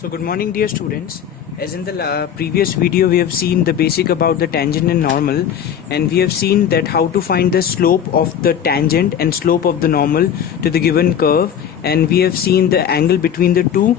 So good morning dear students. As in the previous video we have seen the basic about the tangent and normal, and we have seen that how to find the slope of the tangent and slope of the normal to the given curve, and we have seen the angle between the two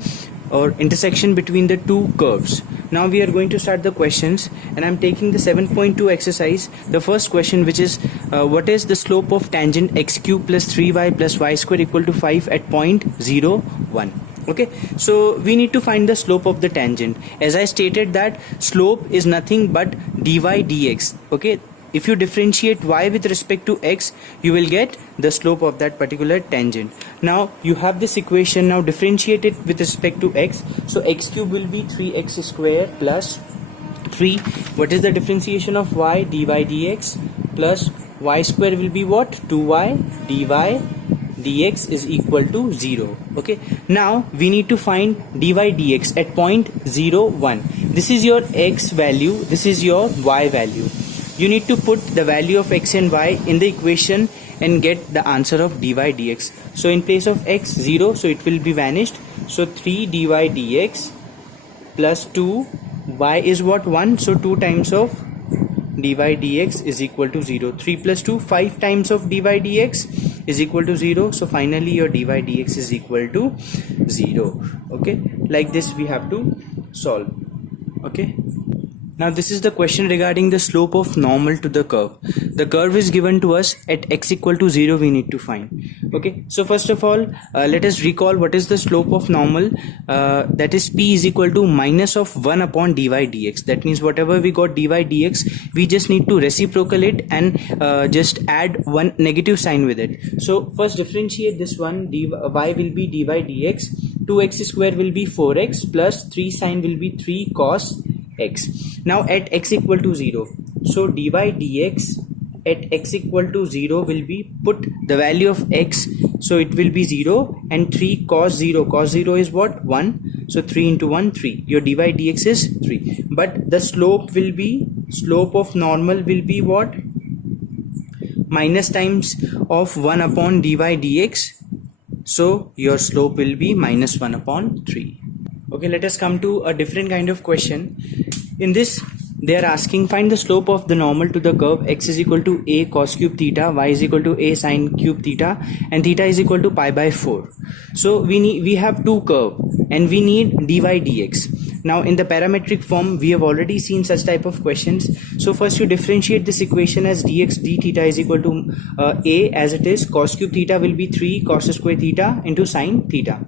or intersection between the two curves. Now we are going to start the questions, and I'm taking the 7.2 exercise. The first question, which is what is the slope of tangent x cube plus 3y plus y square equal to 5 at point 0 1. Okay, so we need to find the slope of the tangent. As I stated that slope is nothing but dy dx. Okay, if you differentiate y with respect to x, you will get the slope of that particular tangent. Now you have this equation, now differentiate it with respect to x. So x cube will be 3x square plus 3. What is the differentiation of y? Dy dx plus y square will be what? 2y dy dx is equal to 0. Okay, now we need to find dy dx at point 0 1. This is your x value, this is your y value. You need to put the value of x and y in the equation and get the answer of dy dx. So in place of x 0, so it will be vanished. So 3 dy dx plus 2, y is what? 1, so 2 times of dy dx is equal to 0. 3 plus 2, 5 times of dy dx is equal to 0. So finally your dy dx is equal to 0. Okay, like this we have to solve. Okay, now this is the question regarding the slope of normal to the curve. The curve is given to us at x equal to 0, we need to find. Okay, so first of all let us recall what is the slope of normal. That is p is equal to minus of 1 upon dy dx. That means whatever we got dy dx, we just need to reciprocal it and just add one negative sign with it. So first differentiate this one. Y will be dy dx, 2x square will be 4x plus 3 sign will be 3 cos x. Now at x equal to 0, so dy dx at x equal to 0 will be, put the value of x, so it will be 0, and 3 cos 0. Cos 0 is what? 1. So 3 into 1 3. Your dy dx is 3. But the slope will be, slope of normal will be what? Minus times of 1 upon dy dx. So your slope will be minus 1 upon 3. Okay, let us come to a different kind of question. In this they are asking, find the slope of the normal to the curve x is equal to a cos cube theta, y is equal to a sin cube theta, and theta is equal to pi by 4. So we have two curve and we need dy dx. Now in the parametric form we have already seen such type of questions. So first you differentiate this equation as dx d theta is equal to a, as it is cos cube theta will be 3 cos square theta into sin theta,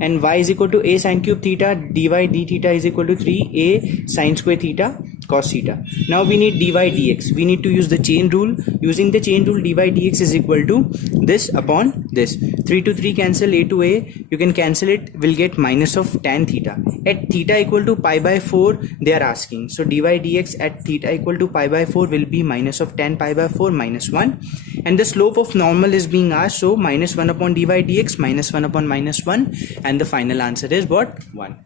and y is equal to a sin cube theta, dy d theta is equal to 3 a sin square theta cos theta. Now we need dy dx. We need to use the chain rule. Using the chain rule, dy dx is equal to this upon this. 3 to 3 cancel, a to a, you can cancel it, will get minus of tan theta. At theta equal to pi by 4 they are asking, so dy dx at theta equal to pi by 4 will be minus of tan pi by 4 minus 1, and the slope of normal is being asked, so minus 1 upon dy dx minus 1 upon minus 1, and the final answer is what? 1.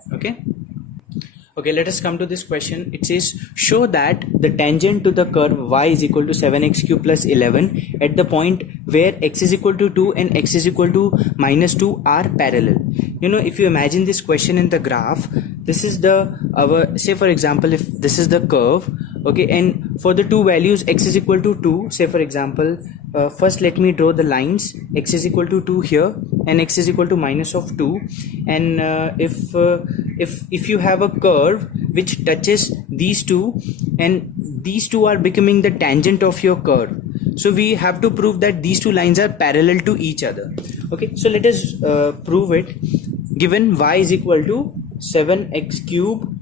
Okay, let us come to this question. It says, show that the tangent to the curve y is equal to 7x cube plus 11 at the point where x is equal to 2 and x is equal to minus 2 are parallel. You know, if you imagine this question in the graph, this is the say for example if this is the curve, okay, and for the two values x is equal to 2, say for example first let me draw the lines. X is equal to 2 here and x is equal to minus of 2, and if you have a curve which touches these two and these two are becoming the tangent of your curve, so we have to prove that these two lines are parallel to each other. Okay, so let us prove it. Given y is equal to 7x cube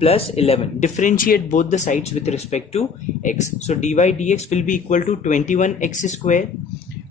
plus 11, differentiate both the sides with respect to x. So dy dx will be equal to 21x square.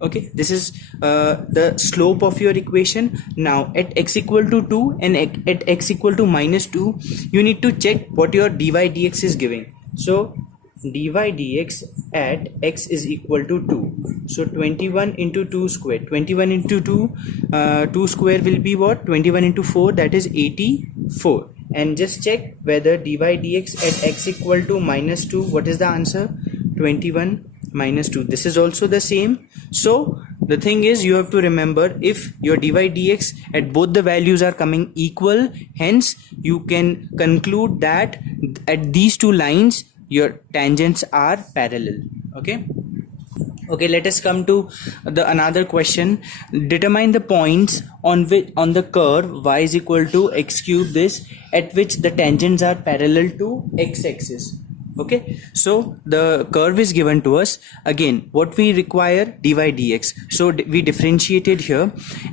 Okay, this is the slope of your equation. Now at x equal to 2 and at x equal to minus 2, you need to check what your dy dx is giving. So dy dx at x is equal to 2, so 21 into 2 square, 21 into 2 square will be what? 21 into 4, that is 84. And just check whether dy dx at x equal to minus 2, what is the answer? 21 minus 2. This is also the same. So the thing is, you have to remember, if your dy dx at both the values are coming equal, hence you can conclude that at these two lines your tangents are parallel. Okay, let us come to the another question. Determine the points on the curve y is equal to x cube this, at which the tangents are parallel to x-axis. Okay, so the curve is given to us. Again, what we require, dy dx. So we differentiated here.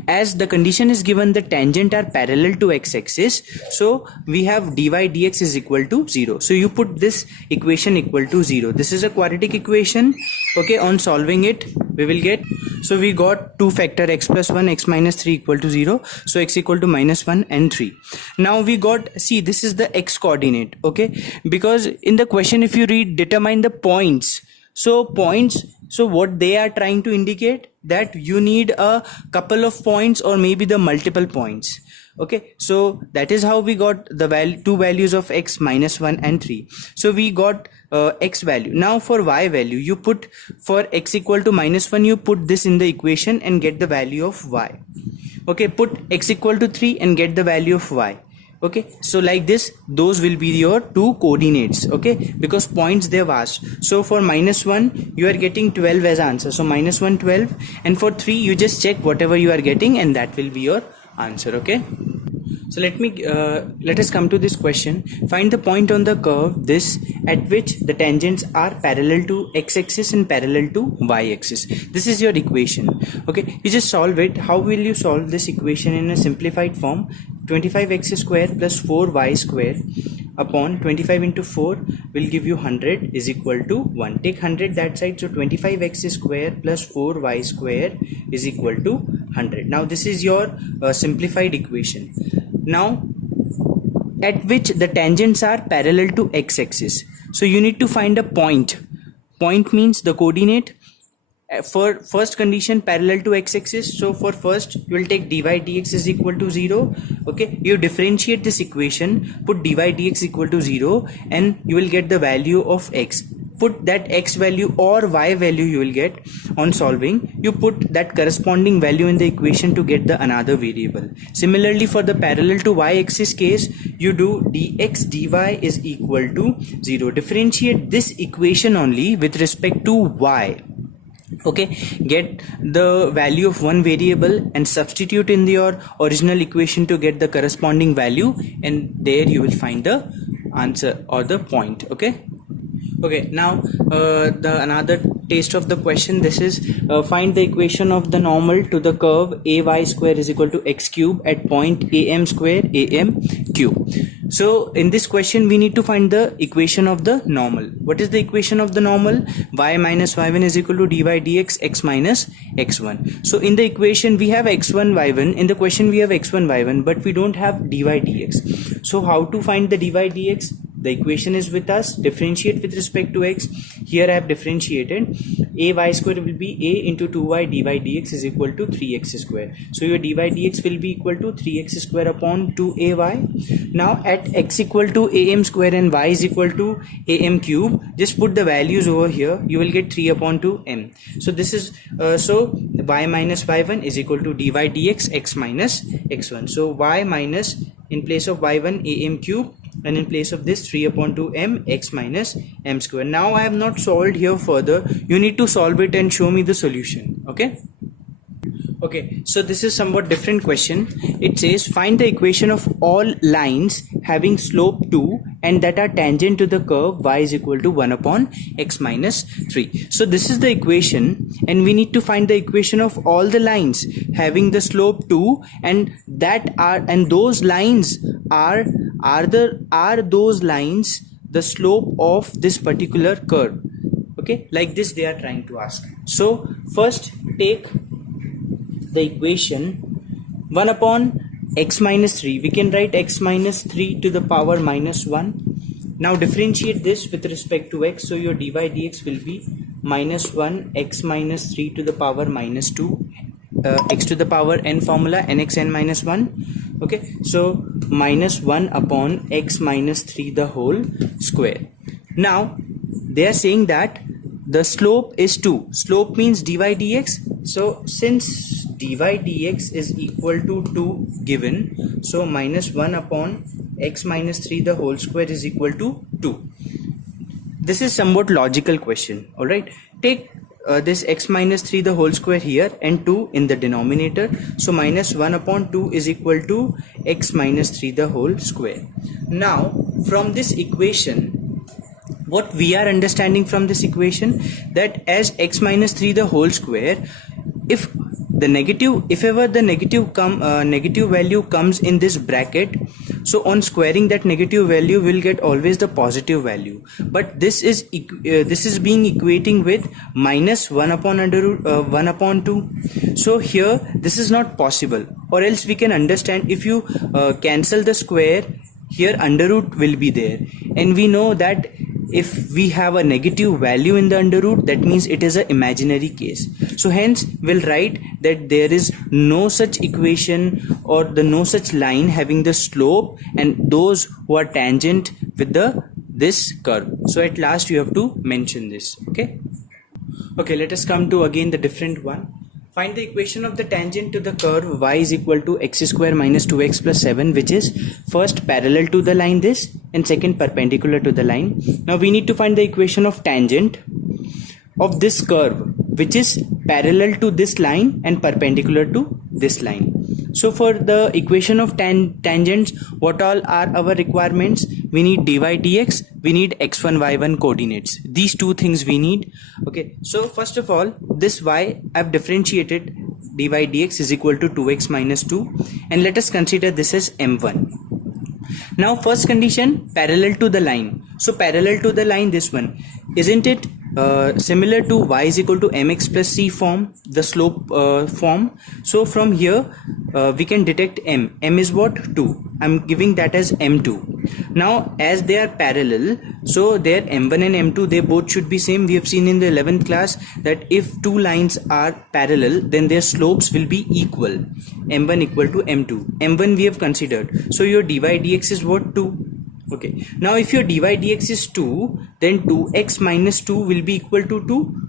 As the condition is given, the tangent are parallel to x-axis, so we have dy dx is equal to 0. So you put this equation equal to 0. This is a quadratic equation. Okay, on solving it we will get, so we got 2 factor x plus 1 x minus 3 equal to 0, so x equal to minus 1 and 3. Now we got, see, this is the x coordinate. Okay, because in the question if you read determine the points, so points, so what they are trying to indicate, that you need a couple of points or maybe the multiple points. Okay, so that is how we got the two values of x, minus 1 and 3. So we got x value. Now for y value, you put, for x equal to minus 1, you put this in the equation and get the value of y. Okay, put x equal to 3 and get the value of y. Okay, so like this, those will be your two coordinates. Okay, because points they've asked. So for minus 1 you are getting 12 as answer, so minus 1 12, and for 3 you just check whatever you are getting and that will be your answer. Okay, so let us come to this question. Find the point on the curve this at which the tangents are parallel to x-axis and parallel to y-axis. This is your equation. Okay, you just solve it. How will you solve this equation in a simplified form? 25x square plus 4y square upon 25 into 4 will give you 100 is equal to 1. Take 100 that side, so 25x square plus 4y square is equal to 100. Now this is your simplified equation. Now at which the tangents are parallel to x-axis, so you need to find a point. Point means the coordinate. For first condition, parallel to x-axis, so for first you will take dy dx is equal to 0. Okay, you differentiate this equation, put dy dx equal to 0 and you will get the value of x. Put that x value or y value you will get on solving. You put that corresponding value in the equation to get the another variable. Similarly, for the parallel to y-axis case, you do dx dy is equal to 0. Differentiate this equation only with respect to y. Okay, get the value of one variable and substitute in your original equation to get the corresponding value, and there you will find the answer or the point. Okay, now the another taste of the question. This is find the equation of the normal to the curve ay square is equal to x cube at point am square am cube. So in this question we need to find the equation of the normal. What is the equation of the normal? Y minus y1 is equal to dy dx x minus x1. So in the equation we have x1 y1, in the question we have x1 y1, but we don't have dy dx. So how to find the dy dx? The equation is with us. Differentiate with respect to x. Here I have differentiated. Ay square will be a into 2y dy dx is equal to 3x square. So your dy dx will be equal to 3x square upon 2ay. Now at x equal to am square and y is equal to am cube, just put the values over here. You will get 3 upon 2m. So this is so y minus y1 is equal to dy dx x minus x1. So y minus, in place of y1 am cube, and in place of this 3 upon 2m x minus m square. Now I have not solved here further. You need to solve it and show me the solution. Okay, so this is somewhat different question. It says find the equation of all lines having slope 2 and that are tangent to the curve y is equal to 1 upon x minus 3. So this is the equation and we need to find the equation of all the lines having the slope 2 and those lines are those lines the slope of this particular curve. Okay, like this they are trying to ask. So first take the equation 1 upon x minus 3. We can write x minus 3 to the power minus 1. Now differentiate this with respect to x. So your dy dx will be minus 1 x minus 3 to the power minus 2. X to the power n formula nx n minus 1. Okay, so minus 1 upon x minus 3 the whole square. Now they are saying that the slope is 2. Slope means dy dx. So since dy dx is equal to 2 given, so minus 1 upon x minus 3 the whole square is equal to 2. This is somewhat logical question. All right, take this x minus 3 the whole square here and 2 in the denominator. So minus 1 upon 2 is equal to x minus 3 the whole square. Now from this equation, what we are understanding from this equation, that as x minus 3 the whole square, if ever the negative value comes in this bracket, so on squaring that negative value we'll get always the positive value. But this is being equating with minus 1 upon 2. So here this is not possible, or else we can understand, if you cancel the square here, under root will be there, and we know that if we have a negative value in the under root, that means it is an imaginary case. So hence we'll write that there is no such equation or no such line having the slope and those who are tangent with this curve. So at last you have to mention this. Okay, let us come to again the different one. Find the equation of the tangent to the curve y is equal to x square minus 2x plus 7, which is first parallel to the line this and second perpendicular to the line. Now we need to find the equation of tangent of this curve, which is parallel to this line and perpendicular to this line. So for the equation of tangents, what all are our requirements? We need dy dx, we need x1 y1 coordinates. These two things we need. Okay, so first of all, this y I've differentiated, dy dx is equal to 2x minus 2, and let us consider this as m1. Now first condition, parallel to the line. So parallel to the line, this one, isn't it similar to y is equal to mx plus c form, the slope form? So from here we can detect m is what? 2. I'm giving that as m2. Now as they are parallel, so their m1 and m2, they both should be same. We have seen in the 11th class that if two lines are parallel, then their slopes will be equal, m1 equal to m2. m1 we have considered, so your dy dx is what? 2. Okay, now if your dy dx is 2, then 2x minus 2 will be equal to 2.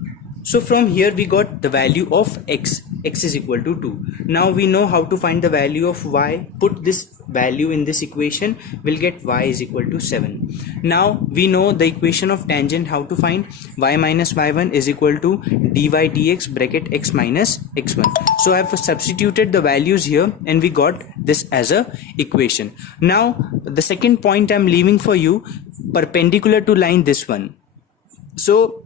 So from here we got the value of x is equal to 2. Now we know how to find the value of y. Put this value in this equation, we'll get y is equal to 7. Now we know the equation of tangent, how to find y minus y1 is equal to dy dx bracket x minus x1. So I have substituted the values here and we got this as a equation. Now the second point I'm leaving for you, perpendicular to line, this one. So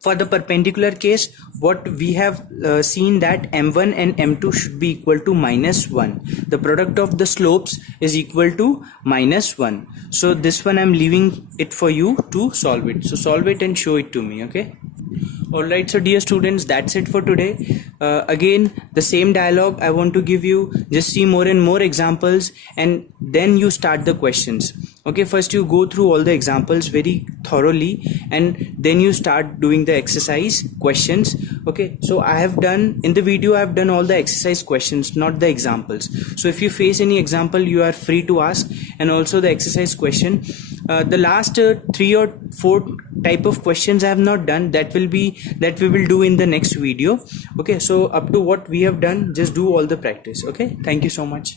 for the perpendicular case, what we have seen that m1 and m2 should be equal to minus 1. The product of the slopes is equal to minus 1. So this one I'm leaving it for you to solve it. So solve it and show it to me. Okay. Alright, so dear students, that's it for today. Again, the same dialogue I want to give you. Just see more and more examples and then you start the questions. Okay, first you go through all the examples very thoroughly and then you start doing the exercise questions. Okay, so I have done in the video, I have done all the exercise questions, not the examples. So if you face any example, you are free to ask, and also the exercise question. The last 3 or 4 type of questions I have not done, that we will do in the next video. Okay, so up to what we have done, just do all the practice. Okay, thank you so much.